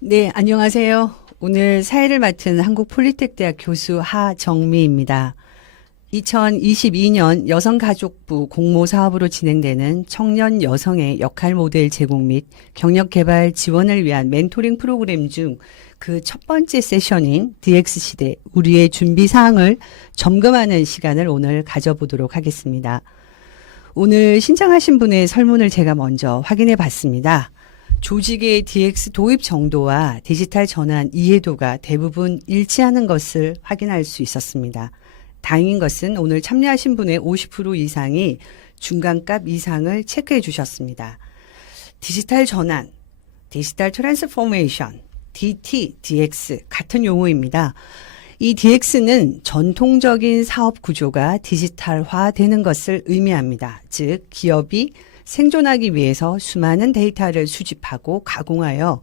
네, 안녕하세요. 오늘 사회를 맡은 한국폴리텍대학 교수 하정미입니다. 2022년 여성가족부 공모 사업으로 진행되는 청년 여성의 역할 모델 제공 및 경력 개발 지원을 위한 멘토링 프로그램 중 그 첫 번째 세션인 DX 시대 우리의 준비 사항을 점검하는 시간을 오늘 가져보도록 하겠습니다. 오늘 신청하신 분의 설문을 제가 먼저 확인해 봤습니다. 조직의 DX 도입 정도와 디지털 전환 이해도가 대부분 일치하는 것을 확인할 수 있었습니다. 다행인 것은 오늘 참여하신 분의 50% 이상이 중간값 이상을 체크해 주셨습니다. 디지털 전환, 디지털 트랜스포메이션, DT, DX 같은 용어입니다. 이 DX는 전통적인 사업 구조가 디지털화되는 것을 의미합니다. 즉, 기업이 생존하기 위해서 수많은 데이터를 수집하고 가공하여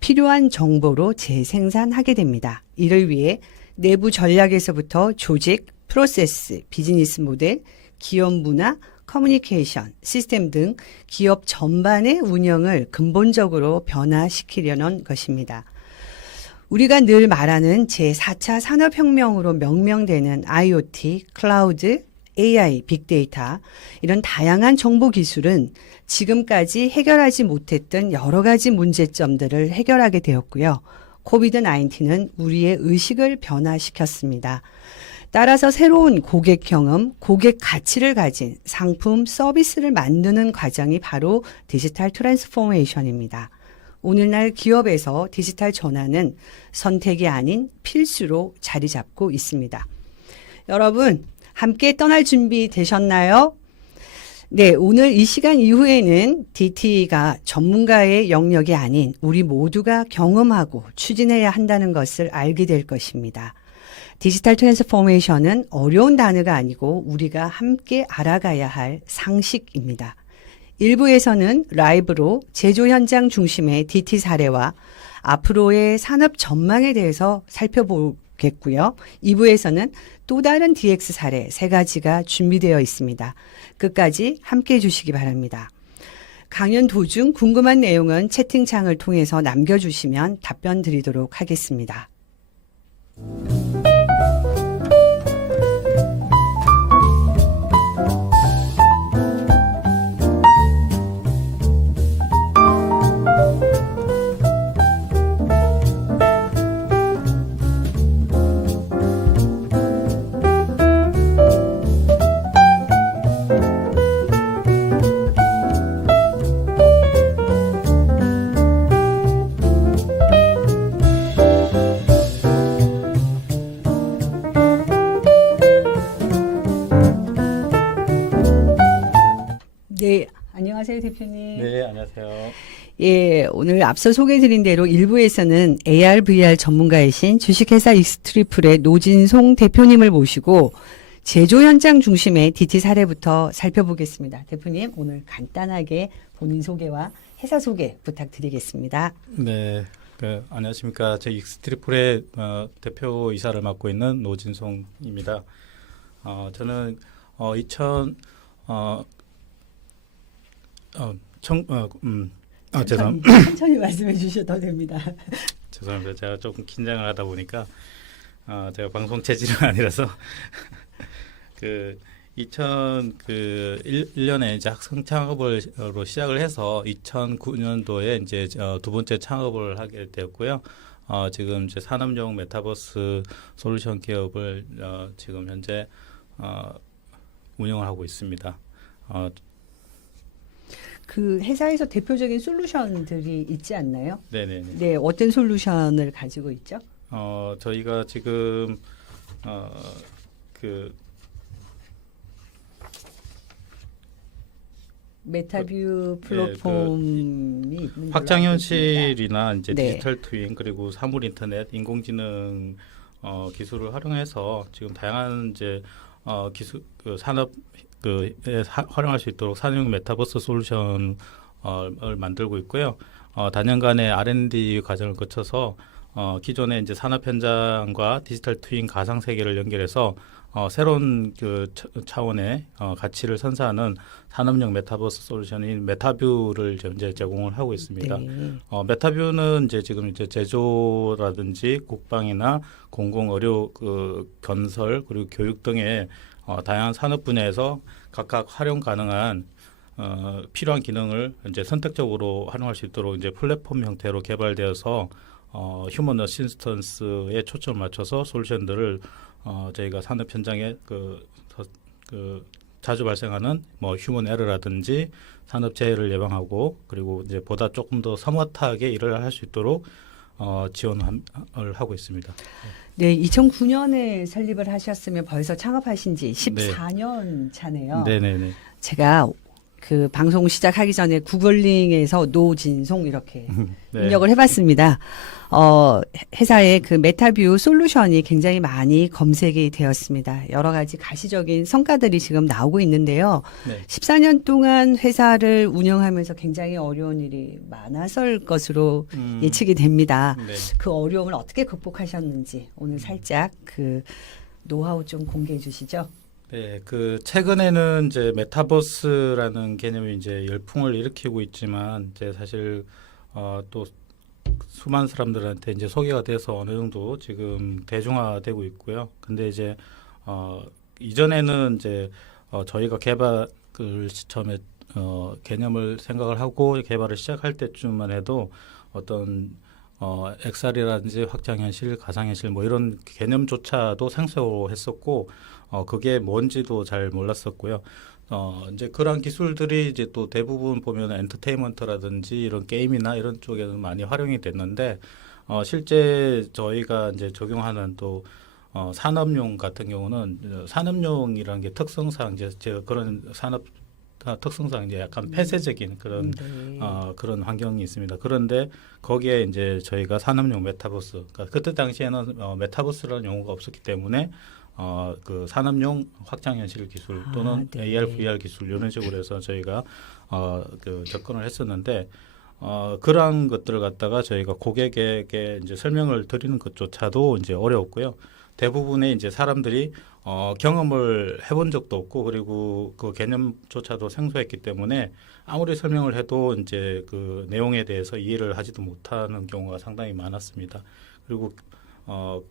필요한 정보로 재생산하게 됩니다. 이를 위해 내부 전략에서부터 조직, 프로세스, 비즈니스 모델, 기업 문화, 커뮤니케이션, 시스템 등 기업 전반의 운영을 근본적으로 변화시키려는 것입니다. 우리가 늘 말하는 제4차 산업혁명으로 명명되는 IoT, 클라우드, AI, 빅데이터 이런 다양한 정보 기술은 지금까지 해결하지 못했던 여러 가지 문제점들을 해결하게 되었고요. 코비드-19는 우리의 의식을 변화시켰습니다. 따라서 새로운 고객 경험, 고객 가치를 가진 상품, 서비스를 만드는 과정이 바로 디지털 트랜스포메이션입니다. 오늘날 기업에서 디지털 전환은 선택이 아닌 필수로 자리 잡고 있습니다. 여러분, 함께 떠날 준비 되셨나요? 네, 오늘 이 시간 이후에는 DT가 전문가의 영역이 아닌 우리 모두가 경험하고 추진해야 한다는 것을 알게 될 것입니다. 디지털 트랜스포메이션은 어려운 단어가 아니고 우리가 함께 알아가야 할 상식입니다. 1부에서는 라이브로 제조 현장 중심의 DT 사례와 앞으로의 산업 전망에 대해서 살펴보겠고요. 2부에서는 또 다른 DX 사례 3가지가 준비되어 있습니다. 끝까지 함께해 주시기 바랍니다. 강연 도중 궁금한 내용은 채팅창을 통해서 남겨주시면 답변 드리도록 하겠습니다. 네, 안녕하세요, 대표님. 네, 안녕하세요. 예, 오늘 앞서 소개해드린 대로 1부에서는 AR, VR 전문가이신 주식회사 익스트리플의 노진송 대표님을 모시고 제조 현장 중심의 DT 사례부터 살펴보겠습니다. 대표님, 오늘 간단하게 본인 소개와 회사 소개 부탁드리겠습니다. 네, 안녕하십니까. 제 익스트리플의 대표이사를 맡고 있는 노진송입니다. 저는 천천히 말씀해 주셔도 됩니다. 죄송합니다. 제가 조금 긴장을 하다 보니까 제가 방송 체질은 아니라서 2001년에 이제 학생 창업으로 시작을 해서 2009년도에 이제 두 번째 창업을 하게 되었고요. 지금 이제 산업용 메타버스 솔루션 기업을 지금 현재 운영을 하고 있습니다. 그 회사에서 대표적인 솔루션들이 있지 않나요? 네네네. 네, 어떤 솔루션을 가지고 있죠? 저희가 지금 메타뷰 플랫폼이 있는 확장 걸로 알고 있습니다. 현실이나 이제 네. 디지털 트윈 그리고 사물 인터넷, 인공지능 기술을 활용해서 지금 다양한 이제 기술 산업 활용할 수 있도록 산업용 메타버스 솔루션을 만들고 있고요. 단연간의 R&D 과정을 거쳐서 기존의 이제 산업 현장과 디지털 트윈 가상 세계를 연결해서 새로운 그 차원의 가치를 선사하는 산업용 메타버스 솔루션인 메타뷰를 이제 제공을 하고 있습니다. 네. 메타뷰는 이제 지금 이제 제조라든지 국방이나 공공 의료 그 건설 그리고 교육 등의 다양한 산업 분야에서 각각 활용 가능한 필요한 기능을 이제 선택적으로 활용할 수 있도록 이제 플랫폼 형태로 개발되어서 휴먼 어시스턴스에 초점을 맞춰서 솔루션들을 저희가 산업 현장에 그 자주 발생하는 뭐 휴먼 에러라든지 산업 재해를 예방하고 그리고 이제 보다 조금 더 스마트하게 일을 할 수 있도록 지원을 하고 있습니다. 네, 2009년에 설립을 하셨으면 벌써 창업하신 지 14년 차네요. 네네네. 제가 그 방송 시작하기 전에 구글링에서 노진송 이렇게 네. 입력을 해봤습니다. 회사의 그 메타뷰 솔루션이 굉장히 많이 검색이 되었습니다. 여러 가지 가시적인 성과들이 지금 나오고 있는데요. 네. 14년 동안 회사를 운영하면서 굉장히 어려운 일이 많았을 것으로 예측이 됩니다. 네. 그 어려움을 어떻게 극복하셨는지 오늘 살짝 그 노하우 좀 공개해 주시죠. 네, 그 최근에는 이제 메타버스라는 개념이 이제 열풍을 일으키고 있지만 이제 사실 또 수많은 사람들한테 이제 소개가 돼서 어느 정도 지금 대중화되고 있고요. 근데 이제 이전에는 이제 저희가 개발을 처음에 개념을 생각을 하고 개발을 시작할 때쯤만 해도 어떤 XR이라든지 확장현실, 가상현실 뭐 이런 개념조차도 생소했었고 그게 뭔지도 잘 몰랐었고요. 이제 그런 기술들이 이제 또 대부분 보면 엔터테인먼트라든지 이런 게임이나 이런 쪽에는 많이 활용이 됐는데 실제 저희가 이제 적용하는 또 산업용 같은 경우는 산업용이라는 게 특성상 이제 제가 그런 산업 특성상 이제 약간 폐쇄적인 그런 네. 그런 환경이 있습니다. 그런데 거기에 이제 저희가 산업용 메타버스, 그러니까 그때 당시에는 메타버스라는 용어가 없었기 때문에 그 산업용 확장현실 기술 또는 네. AR, VR 기술 이런 식으로 해서 저희가 그 접근을 했었는데 그러한 것들을 갖다가 저희가 고객에게 이제 설명을 드리는 것조차도 이제 어려웠고요. 대부분의 이제 사람들이 경험을 해본 적도 없고 그리고 그 개념조차도 생소했기 때문에 아무리 설명을 해도 이제 그 내용에 대해서 이해를 하지도 못하는 경우가 상당히 많았습니다. 그리고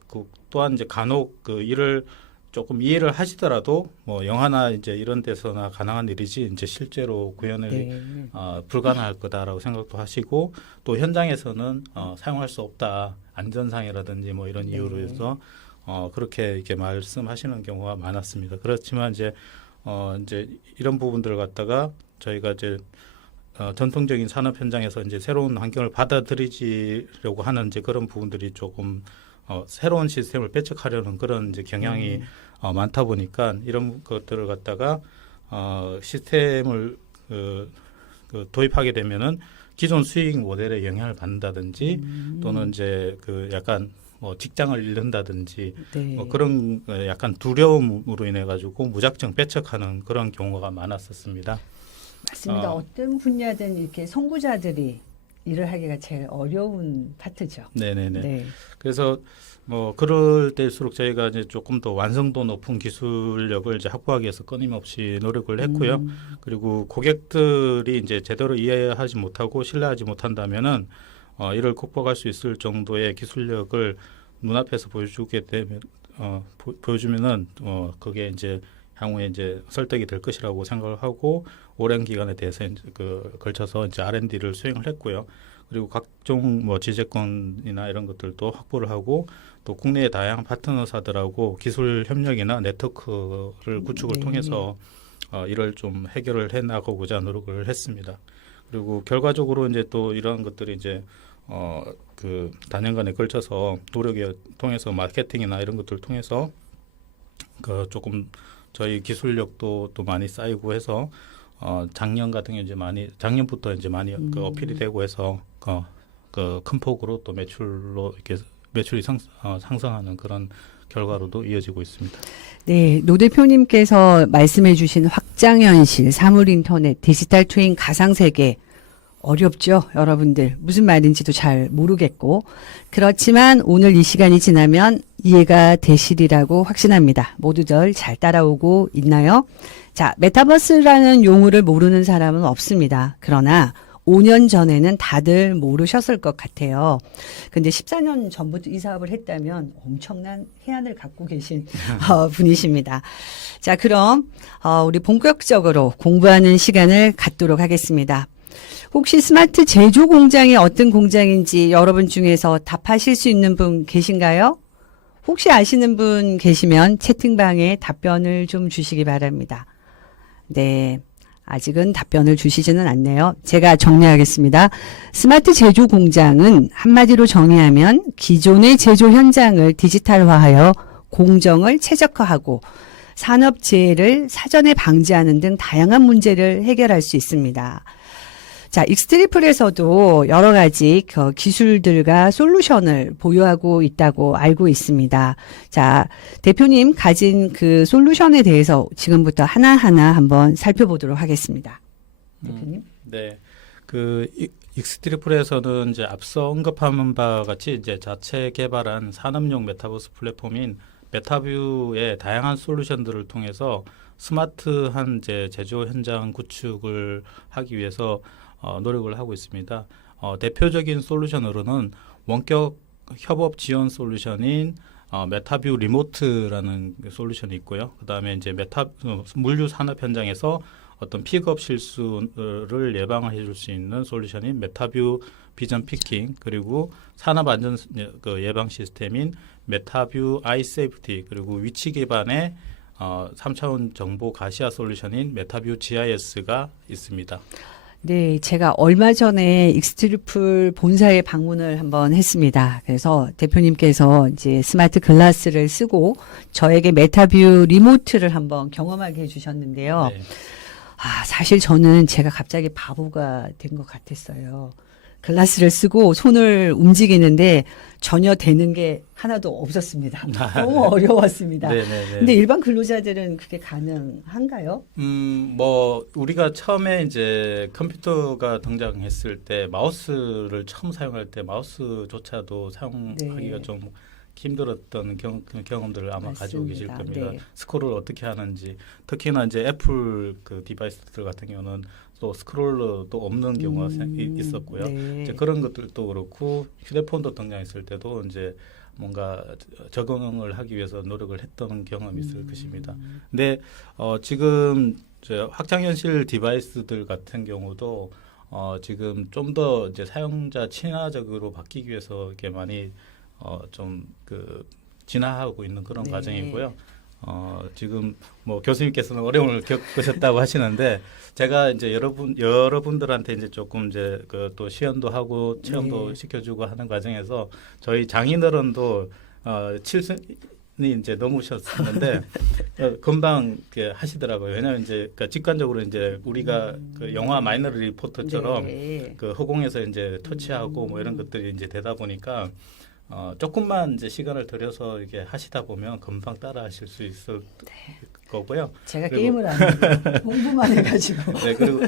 그 또한 이제 간혹 그 일을 조금 이해를 하시더라도 뭐 영화나 이제 이런 데서나 가능한 일이지 이제 실제로 구현을 네. 불가능할 거다라고 생각도 하시고 또 현장에서는 사용할 수 없다 안전상이라든지 뭐 이런 네. 이유로 해서 그렇게 이렇게 말씀하시는 경우가 많았습니다. 그렇지만 이제 이런 부분들을 갖다가 저희가 이제 전통적인 산업 현장에서 이제 새로운 환경을 받아들이려고 하는 이제 그런 부분들이 조금 새로운 시스템을 배척하려는 그런 이제 경향이 많다 보니까 이런 것들을 갖다가 시스템을 그 도입하게 되면은 기존 수익 모델에 영향을 받는다든지 또는 이제 그 약간 뭐 직장을 잃는다든지 네. 뭐 그런 약간 두려움으로 인해 가지고 무작정 배척하는 그런 경우가 많았었습니다. 맞습니다. 어떤 분야든 이렇게 선구자들이 일을 하기가 제일 어려운 파트죠. 네네네. 네. 그래서 뭐 그럴 때일수록 저희가 이제 조금 더 완성도 높은 기술력을 이제 확보하기 위해서 끊임없이 노력을 했고요. 그리고 고객들이 이제 제대로 이해하지 못하고 신뢰하지 못한다면은 이를 극복할 수 있을 정도의 기술력을 눈앞에서 보여주게 되면 보여주면은 그게 이제 향후에 이제 설득이 될 것이라고 생각을 하고 오랜 기간에 대해서 이제 걸쳐서 이제 R&D를 수행을 했고요. 그리고 각종 뭐 지재권이나 이런 것들도 확보를 하고 또 국내의 다양한 파트너사들하고 기술 협력이나 네트워크를 구축을 네. 통해서 이를 좀 해결을 해 나가고자 노력을 했습니다. 그리고 결과적으로 이제 또 이러한 것들이 이제 그 단연간에 걸쳐서 노력에 통해서 마케팅이나 이런 것들을 통해서 그 조금 저희 기술력도 또 많이 쌓이고 해서 작년 같은 경우 이제 작년부터 이제 많이 그 어필이 되고 해서 그 큰 폭으로 또 매출이 상승하는 그런 결과로도 이어지고 있습니다. 네, 노 대표님께서 말씀해 주신 확장현실, 사물인터넷, 디지털 트윈 가상세계 어렵죠, 여러분들. 무슨 말인지도 잘 모르겠고. 그렇지만 오늘 이 시간이 지나면 이해가 되시리라고 확신합니다. 모두들 잘 따라오고 있나요? 자, 메타버스라는 용어를 모르는 사람은 없습니다. 그러나 5년 전에는 다들 모르셨을 것 같아요. 근데 14년 전부터 이 사업을 했다면 엄청난 해안을 갖고 계신 분이십니다. 자, 그럼 우리 본격적으로 공부하는 시간을 갖도록 하겠습니다. 혹시 스마트 제조 공장이 어떤 공장인지 여러분 중에서 답하실 수 있는 분 계신가요? 혹시 아시는 분 계시면 채팅방에 답변을 좀 주시기 바랍니다. 네. 아직은 답변을 주시지는 않네요. 제가 정리하겠습니다. 스마트 제조 공장은 한마디로 정의하면 기존의 제조 현장을 디지털화하여 공정을 최적화하고 산업재해를 사전에 방지하는 등 다양한 문제를 해결할 수 있습니다. 자, 익스트리플에서도 여러 가지 그 기술들과 솔루션을 보유하고 있다고 알고 있습니다. 자, 대표님 가진 그 솔루션에 대해서 지금부터 하나하나 한번 살펴보도록 하겠습니다. 대표님. 네. 그 익스트리플에서는 이제 앞서 언급한 바와 같이 이제 자체 개발한 산업용 메타버스 플랫폼인 메타뷰의 다양한 솔루션들을 통해서 스마트한 이제 제조 현장 구축을 하기 위해서 노력을 하고 있습니다. 대표적인 솔루션으로는 원격 협업 지원 솔루션인 메타뷰 리모트라는 솔루션이 있고요. 그다음에 이제 물류 산업 현장에서 어떤 픽업 실수를 예방을 해줄 수 있는 솔루션인 메타뷰 비전 피킹, 그리고 산업 안전 예방 시스템인 메타뷰 아이 세이프티, 그리고 위치 기반의 3차원 정보 가시화 솔루션인 메타뷰 GIS가 있습니다. 네, 제가 얼마 전에 익스트리플 본사에 방문을 한번 했습니다. 그래서 대표님께서 이제 스마트 글라스를 쓰고 저에게 메타뷰 리모트를 한번 경험하게 해주셨는데요. 네. 사실 저는 제가 갑자기 바보가 된 것 같았어요. 글라스를 쓰고 손을 움직이는데 전혀 되는 게 하나도 없었습니다. 너무 어려웠습니다. 네네네. 근데 일반 근로자들은 그게 가능한가요? 뭐 우리가 처음에 이제 컴퓨터가 등장했을 때 마우스를 처음 사용할 때 마우스조차도 사용하기가 네. 좀 힘들었던 경험들을 아마 가지고 계실 맞습니다. 겁니다. 네. 스크롤을 어떻게 하는지, 특히나 이제 애플 그 디바이스들 같은 경우는 또 스크롤러도 없는 경우가 있었고요. 네. 이제 그런 것들도 그렇고 휴대폰도 등장했을 때도 이제 뭔가 적응을 하기 위해서 노력을 했던 경험이 있을 것입니다. 근데 지금 확장현실 디바이스들 같은 경우도 지금 좀 더 이제 사용자 친화적으로 바뀌기 위해서 이렇게 많이 좀 그 진화하고 있는 그런 네. 과정이고요. 지금 뭐 교수님께서는 어려움을 겪으셨다고 하시는데 제가 이제 여러분들한테 이제 조금 이제 그 또 시연도 하고 체험도 네. 시켜주고 하는 과정에서 저희 장인어른도 7순이 이제 넘으셨는데 금방 이렇게 하시더라고요. 왜냐하면 이제 그러니까 직관적으로 이제 우리가 그 영화 마이너리 리포터처럼 네. 그 허공에서 이제 터치하고 뭐 이런 것들이 이제 되다 보니까 조금만 이제 시간을 들여서 이렇게 하시다 보면 금방 따라 하실 수 있을 거고요. 제가 그리고- 게임을 안 해요. 공부만 해가지고. 네, 그리고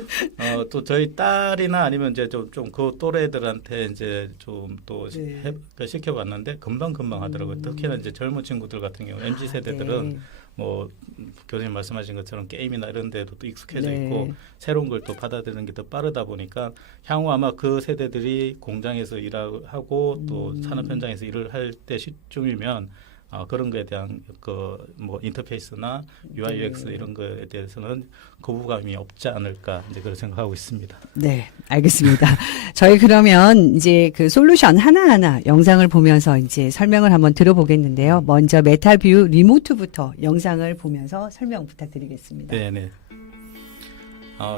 또 저희 딸이나 아니면 이제 좀 그 또래들한테 이제 좀 또 네. 시켜봤는데 금방 하더라고요. 특히나 이제 젊은 친구들 같은 경우 MZ 세대들은 네. 뭐 교수님 말씀하신 것처럼 게임이나 이런 데도 또 익숙해져 네. 있고 새로운 걸 또 받아들이는 게 더 빠르다 보니까 향후 아마 그 세대들이 공장에서 일하고 또 산업 현장에서 일을 할 때 시점이면 그런 거에 대한 그 뭐 인터페이스나 UI UX 네. 이런 거에 대해서는 거부감이 없지 않을까 이제 그렇게 생각하고 있습니다. 네, 알겠습니다. 저희 그러면 이제 그 솔루션 하나하나 영상을 보면서 이제 설명을 한번 들어보겠는데요. 먼저 메타뷰 리모트부터 영상을 보면서 설명 부탁드리겠습니다. 네네.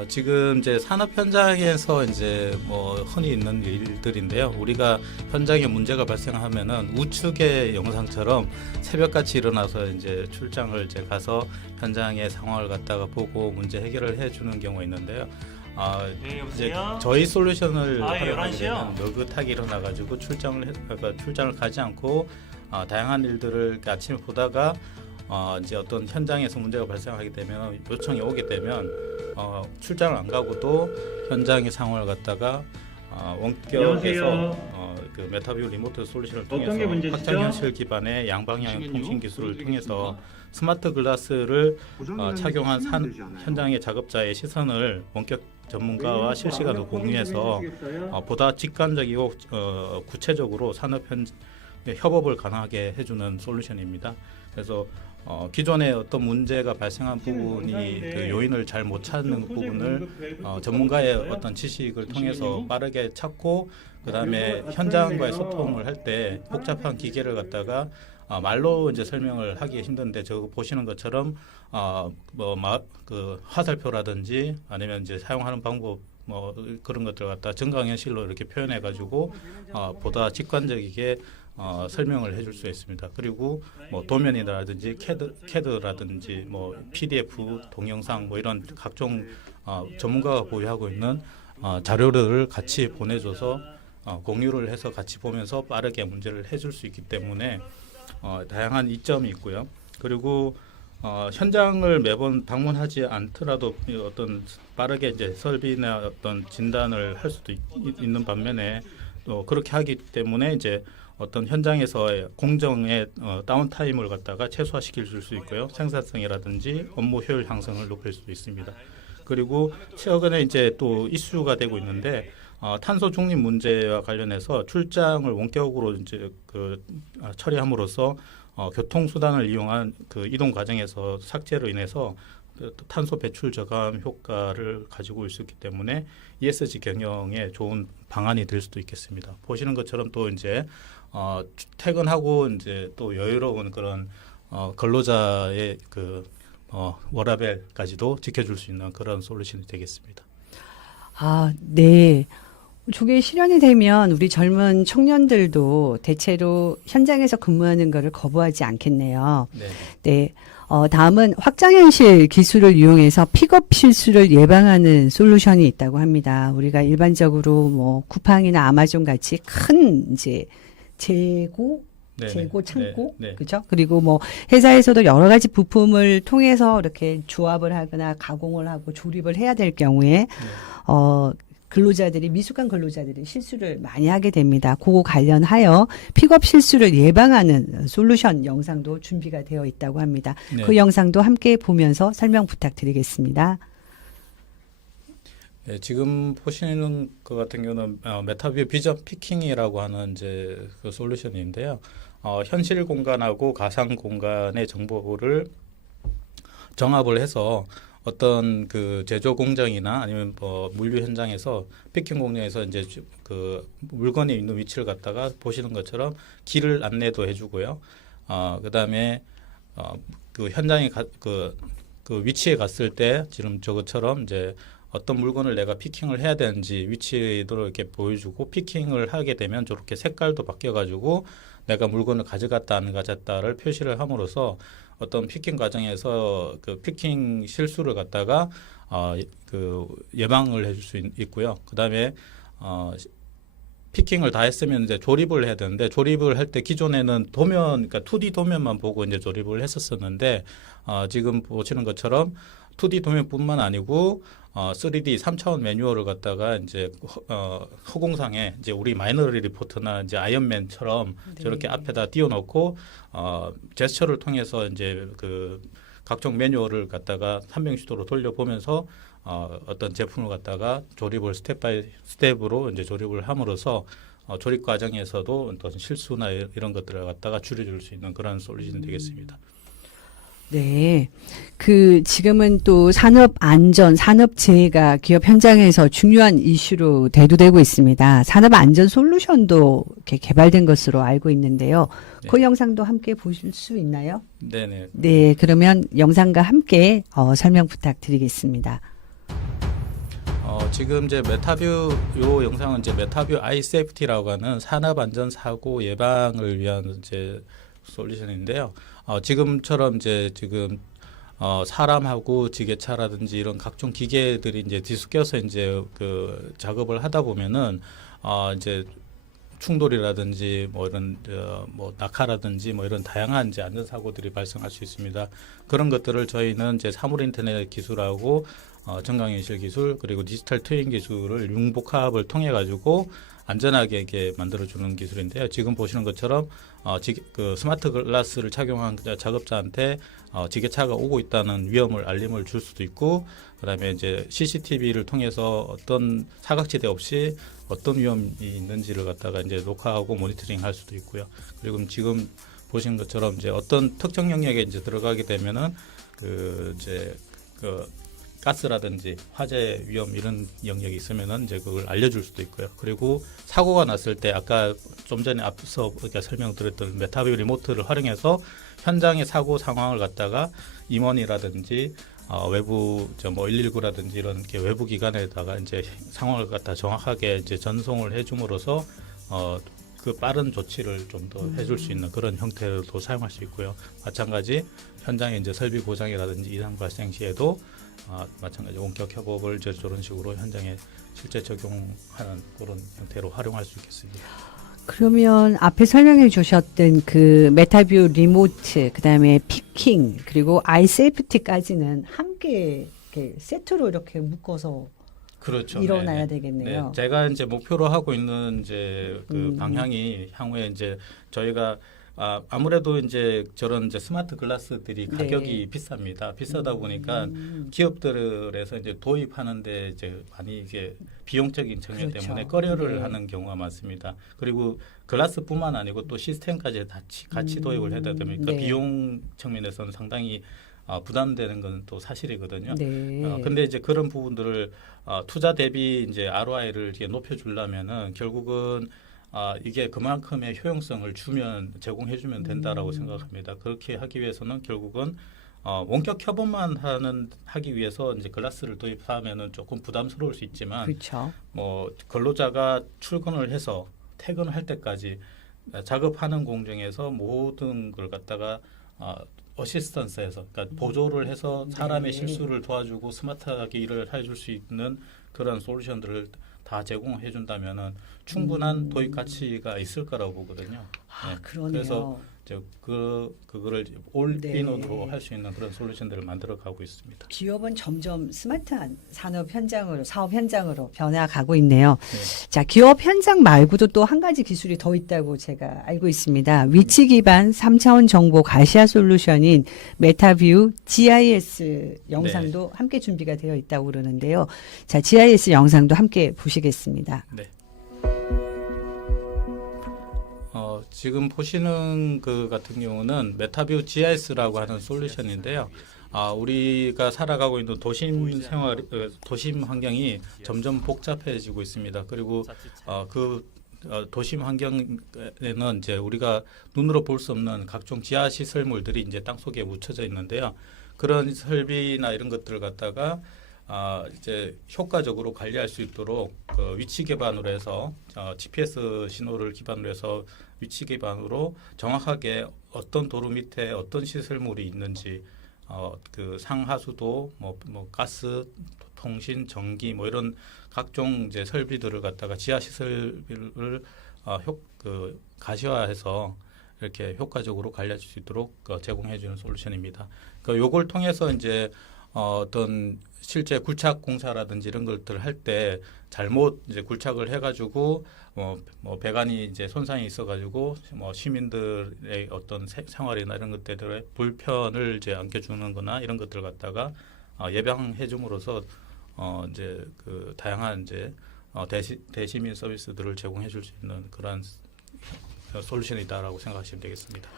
지금 이제 산업 현장에서 이제 뭐 흔히 있는 일들인데요. 우리가 현장에 문제가 발생하면은 우측의 영상처럼 새벽같이 일어나서 이제 출장을 이제 가서 현장의 상황을 갖다가 보고 문제 해결을 해주는 경우가 있는데요. 네, 이제 여보세요? 저희 솔루션을 아, 활용하게 11시요? 되면 느긋하게 일어나가지고 출장을 가지 않고 다양한 일들을 아침에 보다가 이제 어떤 현장에서 문제가 발생하게 되면 요청이 오게 되면 출장을 안 가고도 현장의 상황을 갖다가 원격에서 그 메타뷰 리모트 솔루션을 통해서 확장 현실 기반의 양방향 통신 기술을 통해서 스마트 글라스를 착용한 현장의 작업자의 시선을 원격 전문가와 실시간으로 공유해서 보다 직관적이고 구체적으로 산업 협업을 가능하게 해주는 솔루션입니다. 그래서 기존에 어떤 문제가 발생한 부분이 그 요인을 잘 못 찾는 부분을 전문가의 어떤 지식을 통해서 빠르게 찾고 그다음에 현장과의 소통을 할 때 복잡한 기계를 갖다가 말로 이제 설명을 하기 힘든데 저거 보시는 것처럼 그 화살표라든지 아니면 이제 사용하는 방법 그런 것들 갖다 증강현실로 이렇게 표현해 가지고 보다 직관적이게 설명을 해줄 수 있습니다. 그리고 도면이라든지 CAD라든지 PDF, 동영상 이런 각종 전문가가 보유하고 있는 자료를 같이 보내줘서 공유를 해서 같이 보면서 빠르게 문제를 해줄 수 있기 때문에 다양한 이점이 있고요. 그리고 현장을 매번 방문하지 않더라도 어떤 빠르게 이제 설비나 어떤 진단을 할 수도 있는 반면에 또 그렇게 하기 때문에 이제 어떤 현장에서의 공정의 다운타임을 갖다가 최소화시킬 수 있고요. 생산성이라든지 업무 효율 향상을 높일 수 있습니다. 그리고 최근에 이제 또 이슈가 되고 있는데 탄소 중립 문제와 관련해서 출장을 원격으로 이제 처리함으로써 교통수단을 이용한 그 이동 과정에서 삭제로 인해서 탄소 배출 저감 효과를 가지고 있을 수 있기 때문에 ESG 경영에 좋은 방안이 될 수도 있겠습니다. 보시는 것처럼 또 이제 퇴근하고 이제 또 여유로운 그런 근로자의 그 워라밸까지도 지켜줄 수 있는 그런 솔루션이 되겠습니다. 네. 저게 실현이 되면 우리 젊은 청년들도 대체로 현장에서 근무하는 것을 거부하지 않겠네요. 네. 네. 다음은 확장현실 기술을 이용해서 픽업 실수를 예방하는 솔루션이 있다고 합니다. 우리가 일반적으로 쿠팡이나 아마존 같이 큰 이제 재고 창고, 네. 그렇죠? 그리고 회사에서도 여러 가지 부품을 통해서 이렇게 조합을 하거나 가공을 하고 조립을 해야 될 경우에 미숙한 근로자들이 실수를 많이 하게 됩니다. 그거 관련하여 픽업 실수를 예방하는 솔루션 영상도 준비가 되어 있다고 합니다. 네. 그 영상도 함께 보면서 설명 부탁드리겠습니다. 네, 지금 보시는 것 같은 경우는 메타뷰 비전 피킹이라고 하는 이제 그 솔루션인데요. 현실 공간하고 가상 공간의 정보를 정합을 해서 어떤 그 제조 공장이나 아니면 물류 현장에서 피킹 공장에서 이제 그 물건이 있는 위치를 갖다가 보시는 것처럼 길을 안내도 해주고요. 그다음에 그 현장에 그 위치에 갔을 때 지금 저것처럼 이제 어떤 물건을 내가 피킹을 해야 되는지 위치도 이렇게 보여주고 피킹을 하게 되면 저렇게 색깔도 바뀌어가지고 내가 물건을 가져갔다 안 가져갔다를 표시를 함으로써 어떤 피킹 과정에서 그 피킹 실수를 갖다가 그 예방을 해줄 수 있고요. 그다음에 피킹을 다 했으면 이제 조립을 해야 되는데 조립을 할 때 기존에는 그러니까 2D 도면만 보고 이제 조립을 했었었는데 지금 보시는 것처럼 2D 도면뿐만 아니고 3D 3차원 매뉴얼을 갖다가 이제 허공상에 이제 우리 마이너리 리포트나 이제 아이언맨처럼 저렇게 앞에다 띄워놓고 제스처를 통해서 이제 그 각종 매뉴얼을 갖다가 360도로 돌려보면서 어떤 제품을 갖다가 조립을 스텝 바이 스텝으로 이제 조립을 함으로써 조립 과정에서도 어떤 실수나 이런 것들을 갖다가 줄여줄 수 있는 그런 솔루션이 되겠습니다. 네. 지금은 또 산업 안전, 산업 재해가 기업 현장에서 중요한 이슈로 대두되고 있습니다. 산업 안전 솔루션도 이렇게 개발된 것으로 알고 있는데요. 네. 그 영상도 함께 보실 수 있나요? 네네. 네. 그러면 영상과 함께 설명 부탁드리겠습니다. 지금 이제 메타뷰 요 영상은 이제 메타뷰 아이 세이프티라고 하는 산업 안전 사고 예방을 위한 이제 솔루션인데요. 지금처럼 지금 사람하고 지게차라든지 이런 각종 기계들이 이제 뒤섞여서 이제 그 작업을 하다 보면은 이제 충돌이라든지 뭐 이런 뭐 낙하라든지 뭐 이런 다양한 이제 안전 사고들이 발생할 수 있습니다. 그런 것들을 저희는 이제 사물 인터넷 기술하고 정강현실 기술 그리고 디지털 트윈 기술을 융복합을 통해 가지고 안전하게 이렇게 만들어주는 기술인데요. 지금 보시는 것처럼 그 스마트 글라스를 착용한 작업자한테 지게차가 오고 있다는 위험을 알림을 줄 수도 있고, 그다음에 이제 CCTV를 통해서 어떤 사각지대 없이 어떤 위험이 있는지를 갖다가 이제 녹화하고 모니터링할 수도 있고요. 그리고 지금 보신 것처럼 이제 어떤 특정 영역에 이제 들어가게 되면은 그 이제 그 가스라든지 화재 위험 이런 영역이 있으면은 이제 그걸 알려줄 수도 있고요. 그리고 사고가 났을 때 아까 좀 전에 앞서 설명드렸던 메타뷰 리모트를 활용해서 현장의 사고 상황을 갖다가 임원이라든지 외부 뭐 119라든지 이런 이렇게 외부 기관에다가 이제 상황을 갖다 정확하게 이제 전송을 해줌으로써 그 빠른 조치를 좀 더 해줄 수 있는 그런 형태로도 사용할 수 있고요. 마찬가지 현장에 이제 설비 고장이라든지 이상 발생 시에도 마찬가지 원격 협업을 이제 저런 식으로 현장에 실제 적용하는 그런 형태로 활용할 수 있겠습니다. 그러면 앞에 설명해 주셨던 그 메타뷰 리모트, 그다음에 피킹, 그리고 아이 세이프티까지는 함께 이렇게 세트로 이렇게 묶어서 그렇죠. 일어나야 네네. 되겠네요. 네, 제가 이제 목표로 하고 있는 이제 그 방향이 향후에 이제 저희가 아무래도 이제 저런 이제 스마트 글라스들이 네. 가격이 비쌉니다. 비싸다 보니까 기업들에서 이제 도입하는데 이제 많이 이게 비용적인 측면 그렇죠. 때문에 꺼려를 네. 하는 경우가 많습니다. 그리고 글라스뿐만 아니고 또 시스템까지 같이 도입을 해야 되다 보니까 네. 비용 측면에서는 상당히 부담되는 건 또 사실이거든요. 네. 근데 이제 그런 부분들을 투자 대비 이제 ROI를 이렇게 높여주려면은 결국은 이게 그만큼의 효용성을 제공해주면 된다라고 생각합니다. 그렇게 하기 위해서는 결국은 원격 협업만 하기 위해서 이제 글라스를 도입하면은 조금 부담스러울 수 있지만, 그렇죠. 뭐 근로자가 출근을 해서 퇴근할 때까지 작업하는 공정에서 모든 걸 갖다가 어시스턴스에서, 그러니까 보조를 해서 사람의 네. 실수를 도와주고 스마트하게 일을 해줄 수 있는 그런 솔루션들을 다 제공해 준다면은 충분한 도입 가치가 있을 거라고 보거든요. 네. 그러네요. 그래서 이제 그거를 올인원으로 네. 할 수 있는 그런 솔루션들을 만들어 가고 있습니다. 기업은 점점 스마트한 산업 현장으로, 사업 현장으로 변화가고 있네요. 네. 자, 기업 현장 말고도 또 한 가지 기술이 더 있다고 제가 알고 있습니다. 위치 기반 3차원 정보 가시화 솔루션인 메타뷰 GIS 영상도 함께 준비가 되어 있다고 그러는데요. 자, GIS 영상도 함께 보시겠습니다. 네. 지금 보시는 그 같은 경우는 메타뷰 GIS라고 하는 솔루션인데요. 우리가 살아가고 있는 도심 환경이 점점 복잡해지고 있습니다. 그리고 도심 환경에는 이제 우리가 눈으로 볼 수 없는 각종 지하 시설물들이 이제 땅 속에 묻혀져 있는데요. 그런 설비나 이런 것들을 갖다가 이제 효과적으로 관리할 수 있도록 위치 기반으로 해서 GPS 신호를 기반으로 해서 위치 기반으로 정확하게 어떤 도로 밑에 어떤 시설물이 있는지, 그 상하수도, 뭐 가스, 통신, 전기, 뭐 이런 각종 이제 설비들을 갖다가 지하 시설을 가시화해서 이렇게 효과적으로 관리할 수 있도록 제공해주는 솔루션입니다. 요걸 통해서 이제 어떤 실제 굴착 공사라든지 이런 것들을 할 때 잘못 이제 굴착을 해가지고 뭐 배관이 이제 손상이 있어가지고 뭐 시민들의 어떤 생활이나 이런 것들의 불편을 이제 안겨주는거나 이런 것들 갖다가 예방해줌으로써 이제 그 다양한 이제 대시민 서비스들을 제공해줄 수 있는 그러한 솔루션이다라고 생각하시면 되겠습니다.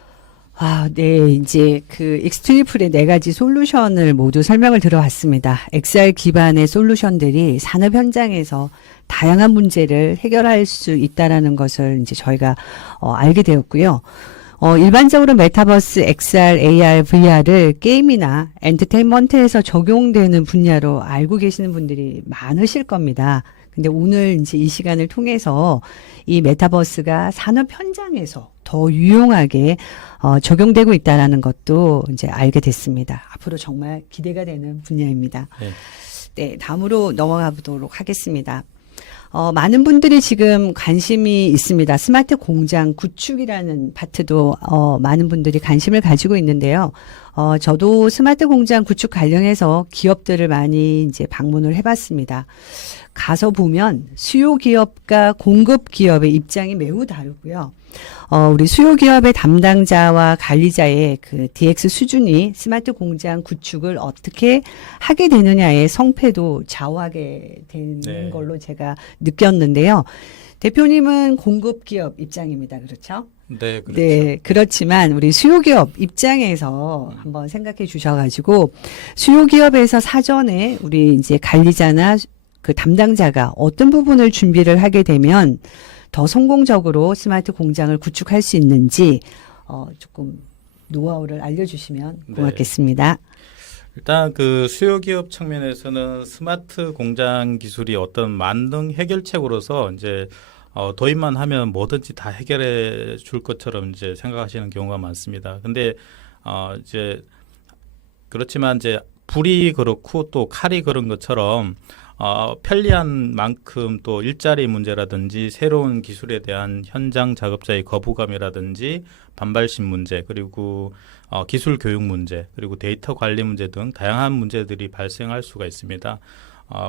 네. 이제 그 익스트리플의 4가지 솔루션을 모두 설명을 들어봤습니다. XR 기반의 솔루션들이 산업 현장에서 다양한 문제를 해결할 수 있다라는 것을 이제 저희가 알게 되었고요. 일반적으로 메타버스, XR, AR, VR을 게임이나 엔터테인먼트에서 적용되는 분야로 알고 계시는 분들이 많으실 겁니다. 근데 오늘 이제 이 시간을 통해서 이 메타버스가 산업 현장에서 더 유용하게 적용되고 있다라는 것도 이제 알게 됐습니다. 앞으로 정말 기대가 되는 분야입니다. 네. 네, 다음으로 넘어가 보도록 하겠습니다. 많은 분들이 지금 관심이 있습니다. 스마트 공장 구축이라는 파트도 많은 분들이 관심을 가지고 있는데요. 저도 스마트 공장 구축 관련해서 기업들을 많이 이제 방문을 해봤습니다. 가서 보면 수요 기업과 공급 기업의 입장이 매우 다르고요. 우리 수요 기업의 담당자와 관리자의 그 DX 수준이 스마트 공장 구축을 어떻게 하게 되느냐의 성패도 좌우하게 되는 네. 걸로 제가 느꼈는데요. 대표님은 공급 기업 입장입니다. 그렇죠? 네, 그렇죠. 네, 그렇지만 우리 수요기업 입장에서 한번 생각해 주셔가지고 수요기업에서 사전에 우리 이제 관리자나 그 담당자가 어떤 부분을 준비를 하게 되면 더 성공적으로 스마트 공장을 구축할 수 있는지 조금 노하우를 알려주시면 네. 고맙겠습니다. 일단 그 수요 기업 측면에서는 스마트 공장 기술이 어떤 만능 해결책으로서 이제 도입만 하면 뭐든지 다 해결해 줄 것처럼 이제 생각하시는 경우가 많습니다. 근데 이제 그렇지만 이제 불이 그렇고 또 칼이 그런 것처럼 편리한 만큼 또 일자리 문제라든지 새로운 기술에 대한 현장 작업자의 거부감이라든지 반발심 문제 그리고 기술 교육 문제 그리고 데이터 관리 문제 등 다양한 문제들이 발생할 수가 있습니다.